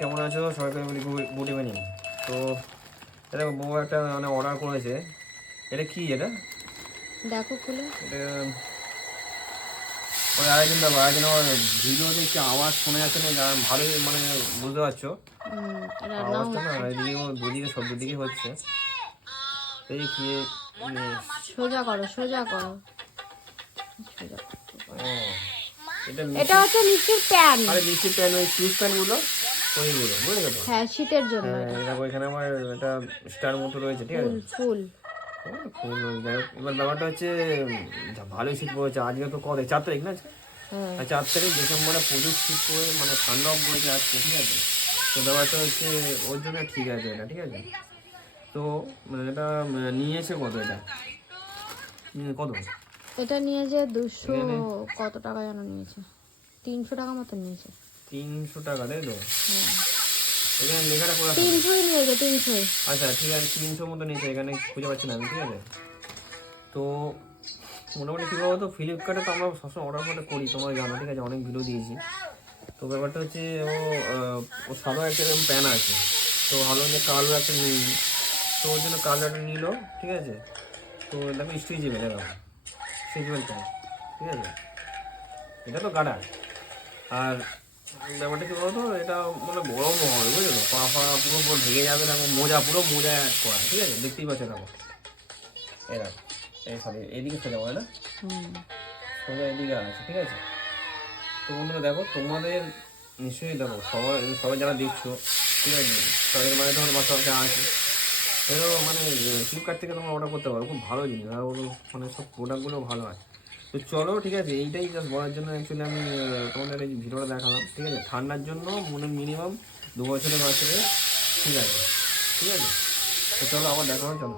কেমন আছো? সবাইকে বলি গুড ইভিনিং। তো এটা বউ একটা মানে অর্ডার করেছে। এটা কি এটা? দেখো খুলে। এটা ওই আরেকদিন দেখো, আরেকদিন আমার ভিডিওতে একটু আওয়াজ শোনা যাচ্ছে না, ভালোই মানে বুঝতে পারছো রান্নাও আওয়াজটা না, হচ্ছে। এদিকে দুদিকে সব দুদিকে হচ্ছে। এই কি সোজা করো, সোজা করো, সোজা করতে ও পারো। এটা এটা হচ্ছে মিষ্টির প্যান। আরে মিষ্টির প্যান, ওই সুইচ প্যানগুলো ওইগুলো বুঝলে তো? হ্যাঁ, শীতের জন্য হ্যাঁ, এটা। দেখো এখানে আমার একটা স্টার মতো রয়েছে, ঠিক আছে? ফুল ফুল। ফুল যাই হোক, এবার ব্যাপারটা হচ্ছে ভালোই শীত পড়েছে। আজকে তো কত 4 তারিখ না? হ্যাঁ, আর 4 তারিখ ডিসেম্বরে প্রচুর শীত পড়ে মানে ঠান্ডাও পড়েছে আজকে, ঠিক আছে? তো ব্যাপারটা হচ্ছে ওর জন্য ঠিক আছে এটা, ঠিক আছে? তো এটা নিয়েছে কত এটা? কত? এটা নিয়ে যে 200 এখানে কত টাকা যেন নিয়েছে, 300 টাকা মতো নিয়েছে। 300 টাকা, তাই তো? হ্যাঁ, এখানে লেখাটা করে রাখো। 300ই নিয়েছে, 300। আচ্ছা ঠিক আছে, 300 মতো নিয়েছে, এখানে খুঁজে পাচ্ছি না আমি, ঠিক আছে? তো মোটামুটি কী বলতো, ফ্লিপকার্টে তো আমরা সবসময় অর্ডার ফর্ডার করি, তোমরা জানো, ঠিক আছে? অনেক ভিডিও দিয়েছি। তো ব্যাপারটা হচ্ছে ও সাদা একটা এরকম প্যান আছে, তো ভালো যে কালো একটা নিই, তো ওর জন্য কালো একটা নিল, ঠিক আছে? তো দেখো স্ট্রেচেবল, এরকম স্ট্রেচেবল প্যান, ঠিক আছে? এটা তো গাডার। আর ব্যাপারটা কি বলতো, এটা মানে গরমও হবে, বুঝলো তো? পা ফা পুরো পুরো ঢেকে যাবে, দেখো মোজা পুরো মোজা অ্যাড করা, ঠিক আছে? দেখতেই পাচ্ছ দেখো এরা, এই সরি এদিকে সোজা করে না, সোজা এদিকে আছে, ঠিক আছে? তো বন্ধুরা দেখো, তোমাদের নিশ্চয়ই দেখো সবাই সবাই যারা দেখছো, ঠিক আছে, তাদের মানে তোমার বাচ্চা বাচ্চা আছে, এরও মানে ফ্লিপকার্ট থেকে তোমরা অর্ডার করতে পারো, খুব ভালো জিনিস। আর ওর মানে সব প্রোডাক্টগুলো ভালো হয়। তো চলো, ঠিক আছে, এইটাই জাস্ট বলার জন্য অ্যাকচুয়ালি আমি তোমাদের এই ভিডিওটা দেখালাম, ঠিক আছে? ঠান্ডার জন্য মনে মিনিমাম 2 বছরের বাচ্চাদের ঠিক আছে, ঠিক আছে? তো চলো আবার দেখা হয়, চলো।